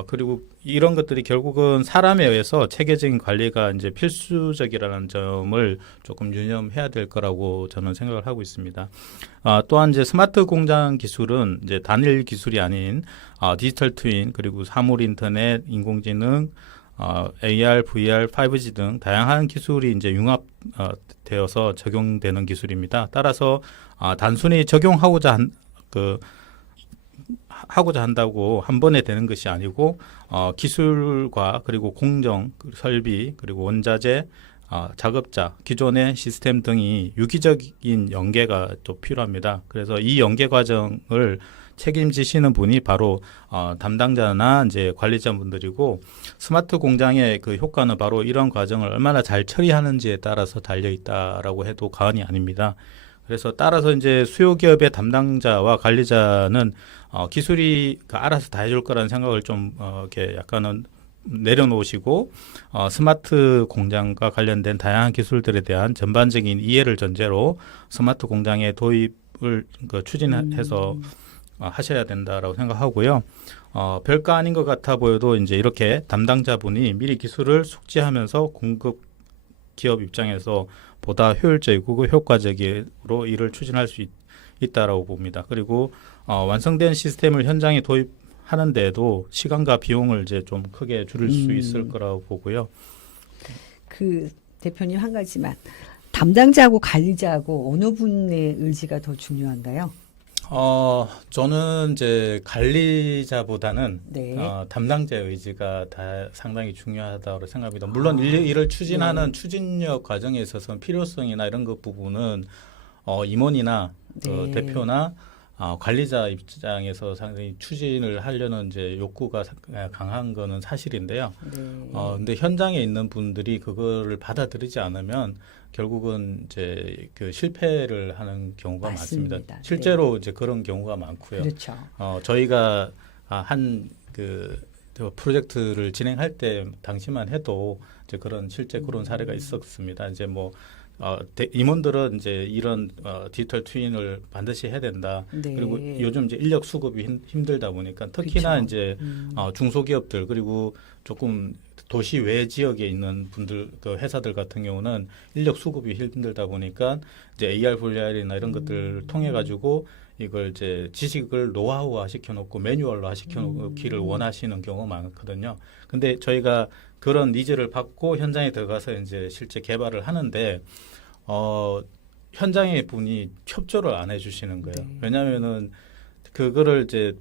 그리고 이런 것들이 결국은 사람에 의해서 체계적인 관리가 이제 필수적이라는 점을 조금 유념해야 될 거라고 저는 생각을 하고 있습니다. 또한 이제 스마트 공장 기술은 이제 단일 기술이 아닌 디지털 트윈 그리고 사물 인터넷, 인공지능, AR, VR, 5G 등 다양한 기술이 이제 융합되어서 적용되는 기술입니다. 따라서 단순히 적용하고자 하고자 한다고 한 번에 되는 것이 아니고 기술과 그리고 공정, 설비, 그리고 원자재, 작업자, 기존의 시스템 등이 유기적인 연계가 또 필요합니다. 그래서 이 연계 과정을 책임지시는 분이 바로 담당자나 이제 관리자분들이고 스마트 공장의 그 효과는 바로 이런 과정을 얼마나 잘 처리하는지에 따라서 달려 있다라고 해도 과언이 아닙니다. 그래서 따라서 이제 수요 기업의 담당자와 관리자는 기술이 알아서 다 해줄 거라는 생각을 좀 이렇게 약간은 내려놓으시고 스마트 공장과 관련된 다양한 기술들에 대한 전반적인 이해를 전제로 스마트 공장의 도입을 추진해서 하셔야 된다라고 생각하고요. 별거 아닌 것 같아 보여도 이제 이렇게 담당자분이 미리 기술을 숙지하면서 공급 기업 입장에서 보다 효율적이고 효과적으로 일을 추진할 수 있다라고 봅니다. 그리고 완성된 시스템을 현장에 도입하는데도 시간과 비용을 이제 좀 크게 줄일 수 있을 거라고 보고요. 그 대표님 한 가지만 담당자하고 관리자하고 어느 분의 의지가 더 중요한가요? 저는 이제 관리자보다는 네. 담당자의 의지가 다 상당히 중요하다고 생각합니다. 물론 일을 추진하는 추진력 과정에 있어서는 필요성이나 이런 것 부분은 임원이나 네. 대표나 관리자 입장에서 상당히 추진을 하려는 이제 욕구가 강한 거는 사실인데요. 네. 근데 현장에 있는 분들이 그거를 받아들이지 않으면 결국은 이제 그 실패를 하는 경우가 맞습니다. 많습니다. 실제로 네. 이제 그런 경우가 많고요. 그렇죠. 저희가 한 프로젝트를 진행할 때 당시만 해도 이제 그런 실제 그런 사례가 있었습니다. 이제 뭐 임원들은 이제 이런 디지털 트윈을 반드시 해야 된다. 네. 그리고 요즘 이제 인력 수급이 힘들다 보니까 특히나 그쵸. 이제 중소기업들 그리고 조금 도시 외 지역에 있는 분들 그 회사들 같은 경우는 인력 수급이 힘들다 보니까 이제 AR, VR이나 이런 것들을 통해 가지고 이걸 이제 지식을 노하우화 시켜놓고 매뉴얼로 시켜놓기를 원하시는 경우가 많거든요. 근데 저희가 그런 니즈를 받고 현장에 들어가서 이제 실제 개발을 하는데 현장의 분이 협조를 안 해주시는 거예요. 네. 왜냐하면은 그거를 이제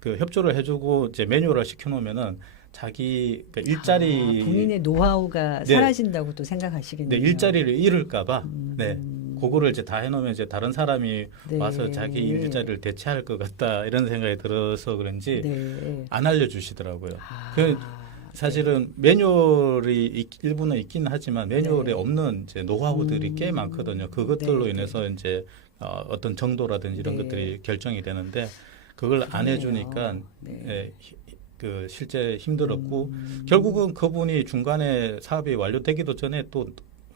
그 협조를 해주고 이제 매뉴얼을 시켜놓으면은 자기 그러니까 일자리 본인의 노하우가 네. 사라진다고 또 생각하시겠네요. 네, 일자리를 잃을까봐 네, 그거를 이제 다 해놓으면 이제 다른 사람이 네. 와서 자기 일자리를 대체할 것 같다 이런 생각이 들어서 그런지 네. 안 알려주시더라고요. 아, 그 사실은 매뉴얼이 일부는 있긴 하지만 매뉴얼에 네. 없는 이제 노하우들이 꽤 많거든요. 그것들로 네, 인해서 이제 어떤 정도라든지 이런 네. 것들이 결정이 되는데 그걸 안 그러네요. 해주니까 네. 예, 그 실제 힘들었고 결국은 그분이 중간에 사업이 완료되기도 전에 또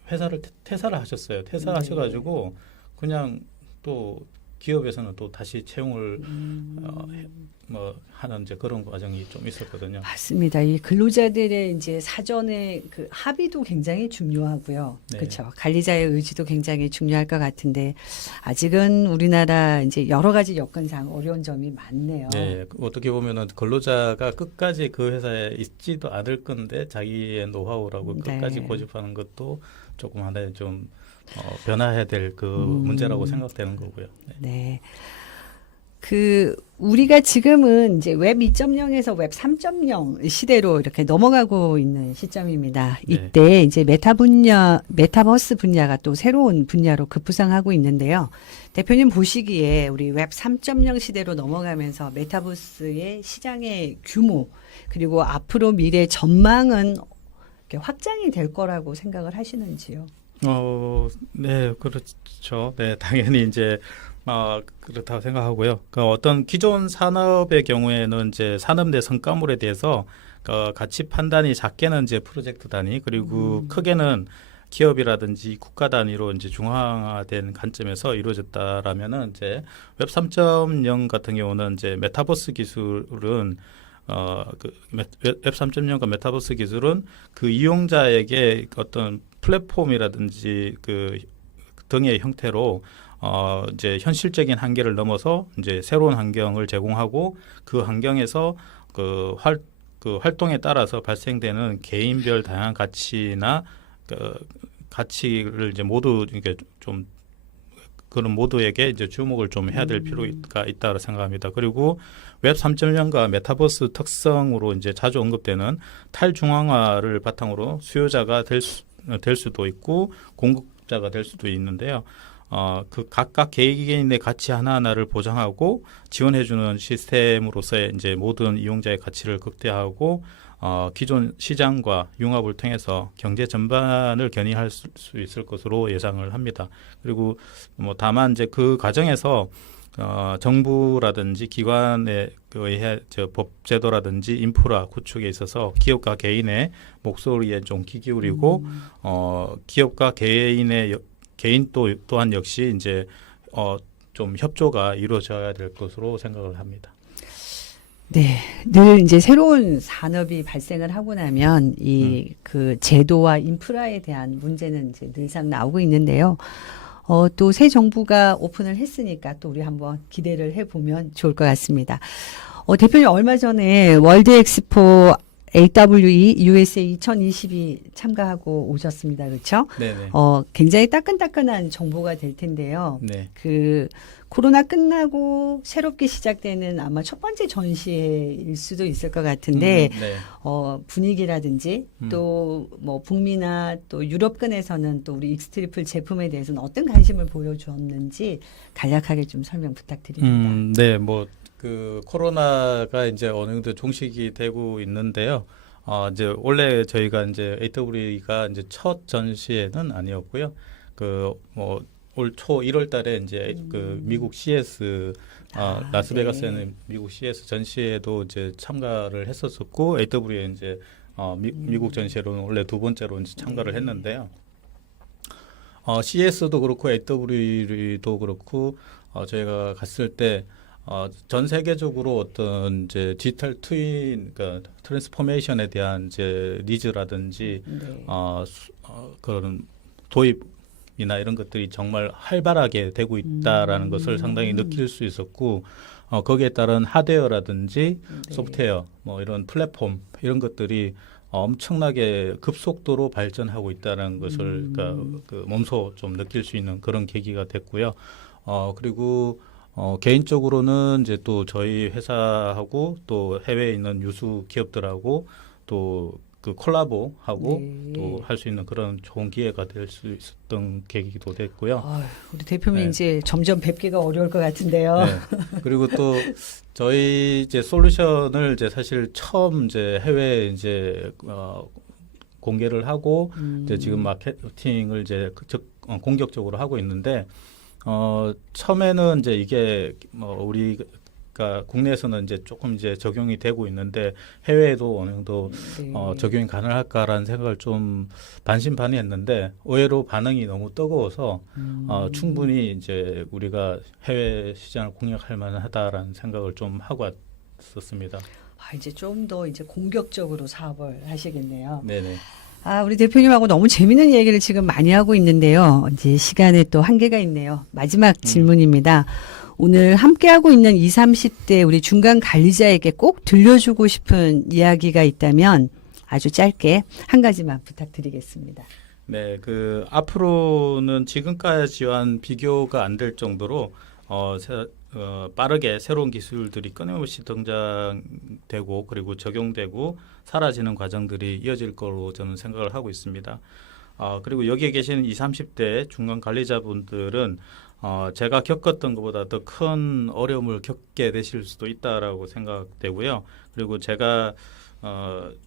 회사를 퇴사를 하셨어요. 퇴사하셔가지고 그냥 또 기업에서는 또 다시 채용을 뭐 하는 이제 그런 과정이 좀 있었거든요. 맞습니다. 이 근로자들의 이제 사전에 그 합의도 굉장히 중요하고요. 네. 그렇죠. 관리자의 의지도 굉장히 중요할 것 같은데 아직은 우리나라 이제 여러 가지 여건상 어려운 점이 많네요. 네, 어떻게 보면은 근로자가 끝까지 그 회사에 있지도 않을 건데 자기의 노하우라고 끝까지 네. 고집하는 것도 조금 하나의 좀 변화해야 될 그 문제라고 생각되는 거고요. 네. 네. 그 우리가 지금은 이제 웹 2.0에서 웹 3.0 시대로 이렇게 넘어가고 있는 시점입니다. 네. 이때 이제 메타버스 분야가 또 새로운 분야로 급부상하고 있는데요. 대표님 보시기에 우리 웹 3.0 시대로 넘어가면서 메타버스의 시장의 규모 그리고 앞으로 미래 전망은 이렇게 확장이 될 거라고 생각을 하시는지요? 네, 그렇죠. 네, 당연히 이제 그렇다고 생각하고요. 그 어떤 기존 산업의 경우에는 이제 산업 내 성과물에 대해서 가치 판단이 작게는 이제 프로젝트 단위 그리고 크게는 기업이라든지 국가 단위로 이제 중앙화된 관점에서 이루어졌다라면은 이제 웹 3.0 같은 경우는 이제 메타버스 기술은 웹 3.0과 메타버스 기술은 그 이용자에게 어떤 플랫폼이라든지 그 등의 형태로 이제 현실적인 한계를 넘어서 이제 새로운 환경을 제공하고 그 환경에서 그 활동에 따라서 발생되는 개인별 다양한 가치나 가치를 이제 모두 이게 좀 그런 모두에게 이제 주목을 좀 해야 될 필요가 있다고 생각합니다. 그리고 웹 3.0과 메타버스 특성으로 이제 자주 언급되는 탈중앙화를 바탕으로 수요자가 될 수도 있고 공급자가 될 수도 있는데요. 그 각각 개개인의 가치 하나하나를 보장하고 지원해주는 시스템으로서의 이제 모든 이용자의 가치를 극대화하고 기존 시장과 융합을 통해서 경제 전반을 견인할 수 있을 것으로 예상을 합니다. 그리고 뭐 다만 이제 그 과정에서 정부라든지 기관에 의해 법제도라든지 인프라 구축에 있어서 기업과 개인의 목소리에 좀 귀 기울이고 기업과 개인 또한 역시 이제 좀 협조가 이루어져야 될 것으로 생각을 합니다. 네, 늘 이제 새로운 산업이 발생을 하고 나면 그 제도와 인프라에 대한 문제는 이제 늘상 나오고 있는데요. 또 새 정부가 오픈을 했으니까 또 우리 한번 기대를 해보면 좋을 것 같습니다. 대표님 얼마 전에 월드 엑스포 AWE USA 2022 참가하고 오셨습니다. 그렇죠? 네네. 굉장히 따끈따끈한 정보가 될 텐데요. 네. 그 코로나 끝나고 새롭게 시작되는 아마 첫 번째 전시회일 수도 있을 것 같은데 네. 분위기라든지 또 뭐 북미나 또 유럽권에서는 또 우리 익스트리플 제품에 대해서는 어떤 관심을 보여주었는지 간략하게 좀 설명 부탁드립니다. 네, 뭐 그 코로나가 이제 어느 정도 종식이 되고 있는데요. 이제 원래 저희가 이제 AWE가 이제 첫 전시회는 아니었고요. 그 뭐 올 초 1월 달에 이제 그 미국 CS 라스베가스에 있는 미국 CS 전시회도 이제 참가를 했었었고 AWE 이제 미국 전시회로는 원래 두 번째로 이제 참가를 했는데요. CS도 그렇고 AWE도 그렇고 저희가 갔을 때 전 세계적으로 어떤 이제 디지털 트윈, 그러니까 트랜스포메이션에 대한 이제 니즈라든지 그런 도입이나 이런 것들이 정말 활발하게 되고 있다라는 것을 상당히 느낄 수 있었고 거기에 따른 하드웨어라든지 소프트웨어, 뭐 이런 플랫폼 이런 것들이 엄청나게 급속도로 발전하고 있다는 것을 그러니까 그 몸소 좀 느낄 수 있는 그런 계기가 됐고요. 그리고 개인적으로는 이제 또 저희 회사하고 또 해외에 있는 유수 기업들하고 또 그 콜라보하고 또 할 수 있는 그런 좋은 기회가 될 수 있었던 계기도 됐고요. 우리 대표님 네. 이제 점점 뵙기가 어려울 것 같은데요. 네. 그리고 또 저희 이제 솔루션을 이제 사실 처음 이제 해외에 이제 공개를 하고 이제 지금 마케팅을 이제 공격적으로 하고 있는데 처음에는 이제 이게 우리 그러니까 국내에서는 이제 조금 이제 적용이 되고 있는데 해외에도 어느 정도 네. 적용이 가능할까라는 생각을 좀 반신반의했는데 의외로 반응이 너무 뜨거워서 충분히 이제 우리가 해외 시장을 공략할 만하다라는 생각을 좀 하고 왔었습니다. 이제 좀 더 이제 공격적으로 사업을 하시겠네요. 네네. 우리 대표님하고 너무 재밌는 얘기를 지금 많이 하고 있는데요. 이제 시간에 또 한계가 있네요. 마지막 질문입니다. 오늘 함께하고 있는 20, 30대 우리 중간 관리자에게 꼭 들려주고 싶은 이야기가 있다면 아주 짧게 한 가지만 부탁드리겠습니다. 네, 앞으로는 지금까지와는 비교가 안 될 정도로 빠르게 새로운 기술들이 끊임없이 등장되고 그리고 적용되고 사라지는 과정들이 이어질 거로 저는 생각을 하고 있습니다. 그리고 여기에 계시는 20, 30대 중간 관리자분들은 제가 겪었던 것보다 더 큰 어려움을 겪게 되실 수도 있다라고 생각되고요. 그리고 제가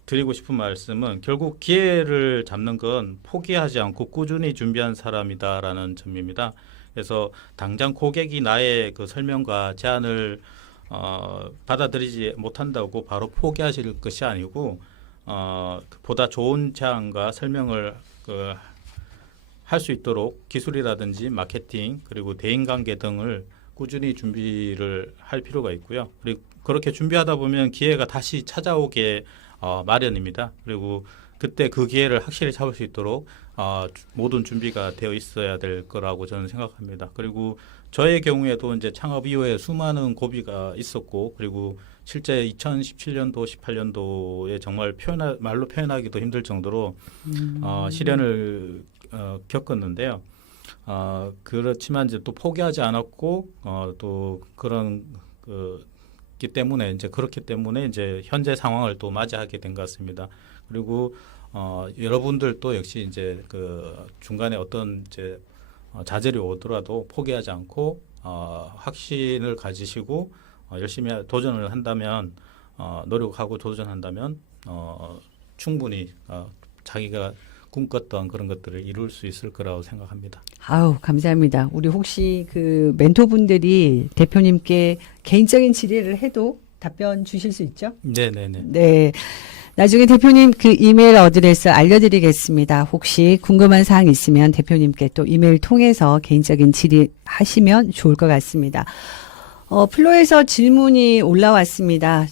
드리고 싶은 말씀은 결국 기회를 잡는 건 포기하지 않고 꾸준히 준비한 사람이다라는 점입니다. 그래서 당장 고객이 나의 그 설명과 제안을 받아들이지 못한다고 바로 포기하실 것이 아니고 보다 좋은 제안과 설명을 할 수 있도록 기술이라든지 마케팅 그리고 대인관계 등을 꾸준히 준비를 할 필요가 있고요. 그리고 그렇게 준비하다 보면 기회가 다시 찾아오게 마련입니다. 그리고 그때 그 기회를 확실히 잡을 수 있도록 모든 준비가 되어 있어야 될 거라고 저는 생각합니다. 그리고 저의 경우에도 이제 창업 이후에 수많은 고비가 있었고 그리고 실제 2017년도, 18년도에 정말 말로 표현하기도 힘들 정도로 시련을 겪었는데요. 그렇지만 이제 또 포기하지 않았고 또 그런 그렇기 때문에 이제 현재 상황을 또 맞이하게 된 것 같습니다. 그리고 여러분들도 역시 이제 중간에 어떤 이제 좌절이 오더라도 포기하지 않고 확신을 가지시고 열심히 도전을 한다면 노력하고 도전한다면 충분히 자기가 꿈꿨던 그런 것들을 이룰 수 있을 거라고 생각합니다. 감사합니다. 우리 혹시 그 멘토분들이 대표님께 개인적인 질의를 해도 답변 주실 수 있죠? 네네네. 네. 나중에 대표님 그 이메일 어드레스 알려드리겠습니다. 혹시 궁금한 사항 있으면 대표님께 또 이메일 통해서 개인적인 질의하시면 좋을 것 같습니다. 플로에서 질문이 올라왔습니다.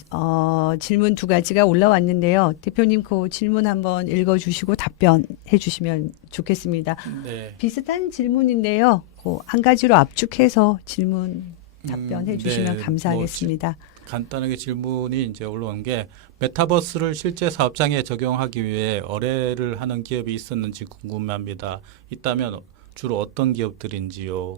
질문 2가지가 올라왔는데요. 대표님 그 질문 한번 읽어주시고 답변해 주시면 좋겠습니다. 네. 비슷한 질문인데요. 한 가지로 압축해서 질문 답변해 주시면 네. 감사하겠습니다. 간단하게 질문이 이제 올라온 게 메타버스를 실제 사업장에 적용하기 위해 의뢰를 하는 기업이 있었는지 궁금합니다. 있다면 주로 어떤 기업들인지요.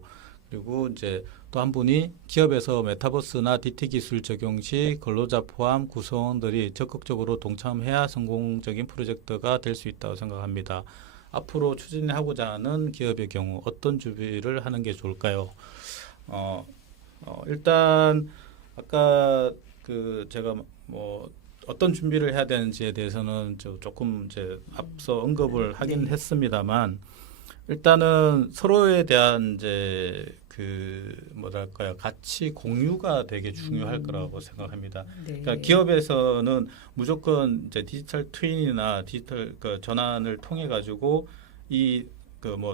그리고 이제 또 한 분이 기업에서 메타버스나 DT 기술 적용 시 근로자 포함 구성원들이 적극적으로 동참해야 성공적인 프로젝트가 될 수 있다고 생각합니다. 앞으로 추진하고자 하는 기업의 경우 어떤 준비를 하는 게 좋을까요? 일단 아까 제가 어떤 준비를 해야 되는지에 대해서는 조금 이제 앞서 언급을 하긴 했습니다만 일단은 서로에 대한 이제 가치 공유가 되게 중요할 거라고 생각합니다. 네. 그러니까 기업에서는 무조건 이제 디지털 트윈이나 디지털 전환을 통해 가지고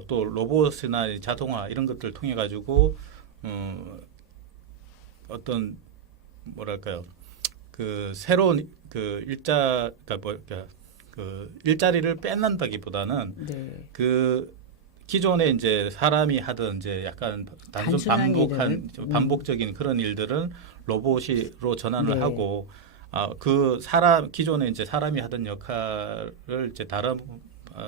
또 로봇이나 자동화 이런 것들을 통해 가지고 어떤 새로운 일자리를 빼낸다기보다는 네. 기존에 이제 사람이 하던 이제 약간 단순한 반복적인 그런 일들은 로봇으로 전환을 네. 하고 기존에 이제 사람이 하던 역할을 이제 다른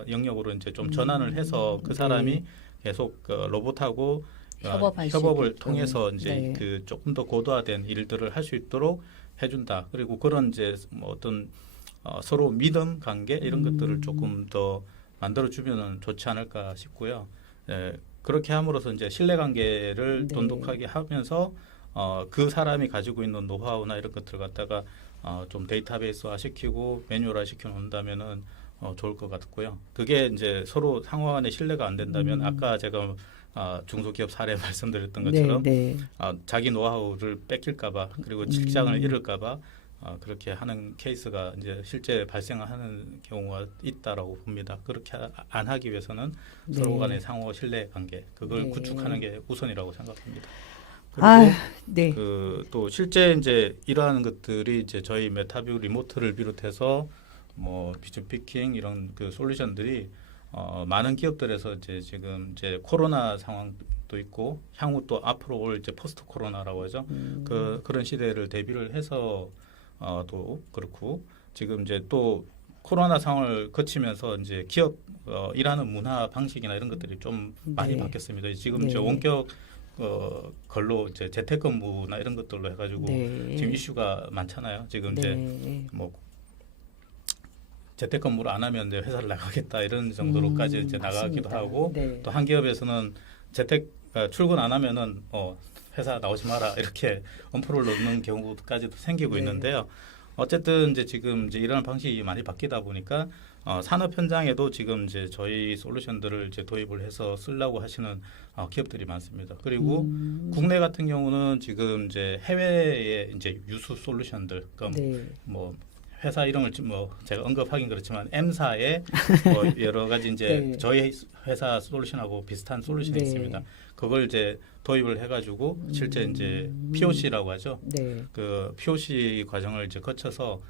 영역으로 이제 좀 전환을 해서 그 사람이 네. 계속 협업을 협업을 통해서 이제 네. 조금 더 고도화된 일들을 할 수 있도록 해준다. 그리고 그런 이제 어떤 서로 믿음 관계 이런 것들을 조금 더 만들어주면 좋지 않을까 싶고요. 그렇게 함으로써 이제 신뢰관계를 네. 돈독하게 하면서 그 사람이 가지고 있는 노하우나 이런 것들을 갖다가 좀 데이터베이스화 시키고 매뉴얼화 시켜 놓는다면은 좋을 것 같고요. 그게 이제 서로 상호 간의 신뢰가 안 된다면 아까 제가 중소기업 사례 말씀드렸던 네, 것처럼 네. 자기 노하우를 뺏길까봐 그리고 직장을 잃을까봐 그렇게 하는 케이스가 이제 실제 발생하는 경우가 있다라고 봅니다. 그렇게 안 하기 위해서는 서로 네. 간의 상호 신뢰 관계 그걸 네. 구축하는 게 우선이라고 생각합니다. 아, 그리고 네. 또 실제 이제 이러한 것들이 이제 저희 메타뷰 리모트를 비롯해서 뭐 비전 피킹 이런 그 솔루션들이 많은 기업들에서 이제 지금 이제 코로나 상황도 있고 향후 또 앞으로 올 이제 포스트 코로나라고 하죠. 그런 시대를 대비를 해서 또 그렇고 지금 이제 또 코로나 상황을 거치면서 이제 기업 일하는 문화 방식이나 이런 것들이 좀 많이 네. 바뀌었습니다. 지금 네. 이제 원격 걸로 이제 재택근무나 이런 것들로 해가지고 네. 지금 이슈가 많잖아요. 지금 이제 네. 뭐 재택근무를 안 하면 이제 회사를 나가겠다 이런 정도로까지 이제 나가기도 맞습니다. 하고 네. 또 한 기업에서는 출근 안 하면은 회사 나오지 마라 이렇게 엄포를 놓는 경우까지도 생기고 네. 있는데요. 어쨌든 이제 지금 이제 이런 방식이 많이 바뀌다 보니까 산업 현장에도 지금 이제 저희 솔루션들을 이제 도입을 해서 쓰려고 하시는 기업들이 많습니다. 그리고 국내 같은 경우는 지금 이제 해외의 이제 유수 솔루션들, 그러니까 네. 뭐 회사 이름을 뭐 제가 언급하긴 그렇지만 M사의 뭐 여러 가지 이제 네. 저희 회사 솔루션하고 비슷한 솔루션이 네. 있습니다. 그걸 이제 도입을 해가지고 실제 이제 POC라고 하죠. 네. 그 POC 과정을 이제 거쳐서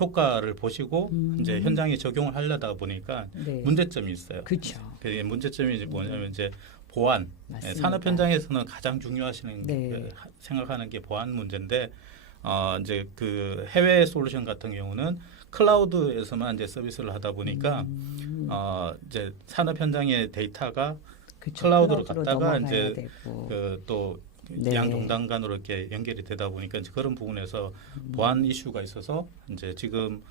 효과를 보시고 이제 현장에 적용을 하려다 보니까 네. 문제점이 있어요. 그렇죠. 그 문제점이 이제 뭐냐면 이제 보안. 맞습니다. 산업 현장에서는 가장 중요하시는 네. 생각하는 게 보안 문제인데 이제 그 해외 솔루션 같은 경우는 클라우드에서만 이제 서비스를 하다 보니까 이제 산업 현장의 데이터가 그쵸. 클라우드로 클라우드로 갔다가 넘어가야 이제 되고. 또 네. 양동단 간으로 이렇게 연결이 되다 보니까 이제 그런 부분에서 보안 이슈가 있어서 이제 지금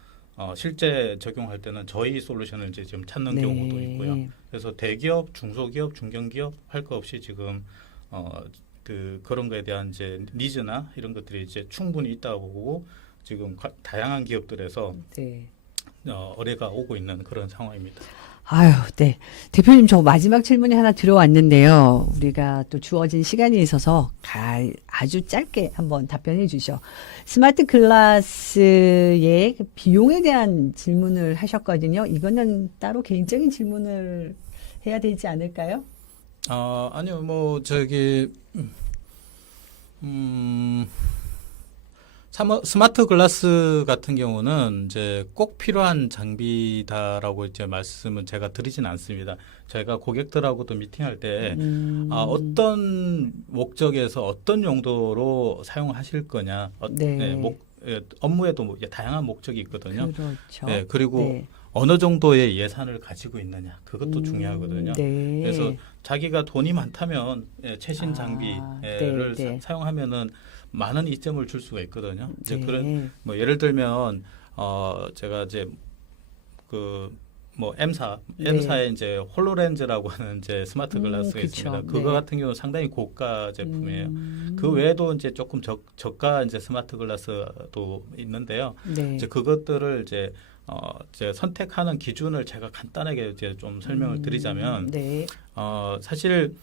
실제 적용할 때는 저희 솔루션을 이제 좀 찾는 네. 경우도 있고요. 그래서 대기업, 중소기업, 중견기업 할 거 없이 지금 그런 거에 대한 이제 니즈나 이런 것들이 이제 충분히 있다고 보고 지금 다양한 기업들에서 네. 의뢰가 오고 있는 그런 상황입니다. 아유, 네. 대표님, 저 마지막 질문이 하나 들어왔는데요. 우리가 또 주어진 시간이 있어서 아주 짧게 한번 답변해 주셔. 스마트 글라스의 그 비용에 대한 질문을 하셨거든요. 이거는 따로 개인적인 질문을 해야 되지 않을까요? 아니요, 뭐 저기 스마트 글라스 같은 경우는 이제 꼭 필요한 장비다라고 이제 말씀은 제가 드리진 않습니다. 저희가 고객들하고도 미팅할 때 어떤 목적에서 어떤 용도로 사용하실 거냐, 네. 업무에도 뭐 다양한 목적이 있거든요. 그렇죠. 네, 그리고 네. 어느 정도의 예산을 가지고 있느냐, 그것도 중요하거든요. 네. 그래서 자기가 돈이 많다면 최신 장비를 네. 사용하면은 많은 이점을 줄 수가 있거든요. 이제 네. 그런 뭐 예를 들면 제가 이제 뭐 M사의 이제 홀로렌즈라고 하는 이제 스마트 글라스가 그쵸. 있습니다. 그거 네. 같은 경우는 상당히 고가 제품이에요. 그 외에도 이제 조금 저가 이제 스마트 글라스도 있는데요. 네. 이제 그것들을 이제 선택하는 기준을 제가 간단하게 이제 좀 설명을 드리자면 네. 사실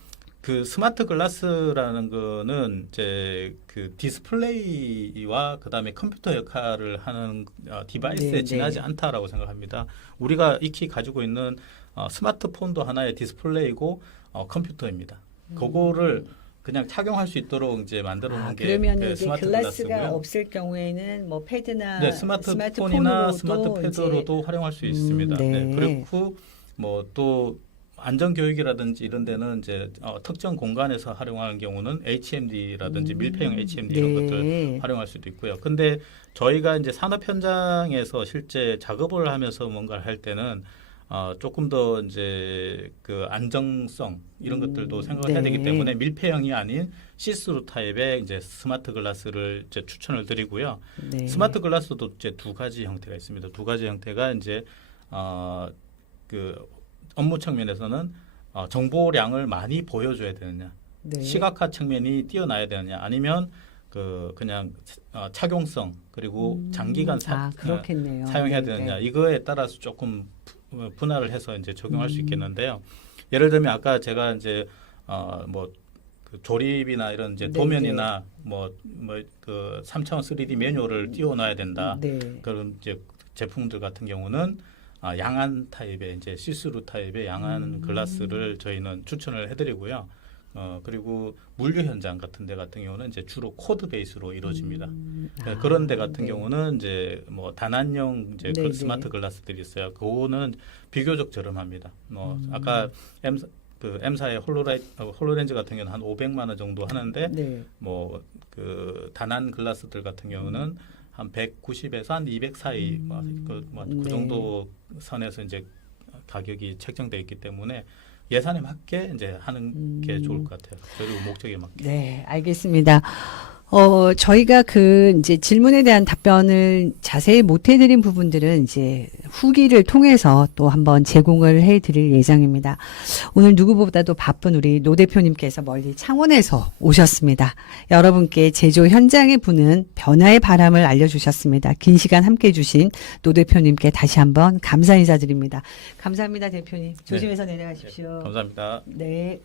그 스마트 글라스라는 거는 이제 그 디스플레이와 그다음에 컴퓨터 역할을 하는 디바이스에 네, 지나지 네. 않다라고 생각합니다. 우리가 익히 가지고 있는 스마트폰도 하나의 디스플레이고 컴퓨터입니다. 그거를 그냥 착용할 수 있도록 이제 만들어 놓은 게 그러면 그 이게 스마트 글라스가 글라스고요. 없을 경우에는 뭐 패드나 네, 스마트폰이나 스마트폰으로도 스마트패드로도 활용할 수 있습니다. 네. 네, 그리고 뭐 또 안전 교육이라든지 이런 데는 이제 특정 공간에서 활용하는 경우는 HMD라든지 밀폐형 HMD 이런 것들 활용할 수도 있고요. 근데 저희가 이제 산업 현장에서 실제 작업을 하면서 뭔가를 할 때는 조금 더 이제 그 안정성 이런 것들도 생각을 해야 되기 때문에 밀폐형이 아닌 시스루 타입의 이제 스마트 글라스를 이제 추천을 드리고요. 네. 스마트 글라스도 이제 두 가지 형태가 있습니다. 두 가지 형태가 이제 그 업무 측면에서는 정보량을 많이 보여줘야 되느냐, 네. 시각화 측면이 뛰어나야 되느냐, 아니면 그냥 착용성 그리고 장기간 그렇겠네요. 사용해야 네, 되느냐, 네. 이거에 따라서 조금 분할을 해서 이제 적용할 수 있겠는데요. 예를 들면 아까 제가 이제 그 조립이나 이런 이제 네, 도면이나 그 3차원 3D 매뉴얼을 띄워놔야 된다. 네. 그런 이제 제품들 같은 경우는 양안 타입의 이제 시스루 타입의 양안 글라스를 저희는 추천을 해드리고요. 그리고 물류 현장 같은 데 같은 경우는 이제 주로 코드 베이스로 이루어집니다. 그런 데 같은 네. 경우는 이제 단안형 이제 네, 스마트 네. 글라스들이 있어요. 그거는 비교적 저렴합니다. 아까 M사의 홀로렌즈 같은 경우는 한 500만 원 정도 하는데 네. 그 단안 글라스들 같은 경우는 한 190에서 한 200 사이 그 네. 정도 선에서 이제 가격이 책정되어 있기 때문에 예산에 맞게 이제 하는 게 좋을 것 같아요. 저희 목적에 맞게. 네, 알겠습니다. 저희가 그 이제 질문에 대한 답변을 자세히 못 해드린 부분들은 이제 후기를 통해서 또 한번 제공을 해드릴 예정입니다. 오늘 누구보다도 바쁜 우리 노 대표님께서 멀리 창원에서 오셨습니다. 여러분께 제조 현장에 부는 변화의 바람을 알려주셨습니다. 긴 시간 함께 해주신 노 대표님께 다시 한번 감사 인사드립니다. 감사합니다, 대표님. 조심해서 내려가십시오. 감사합니다. 네.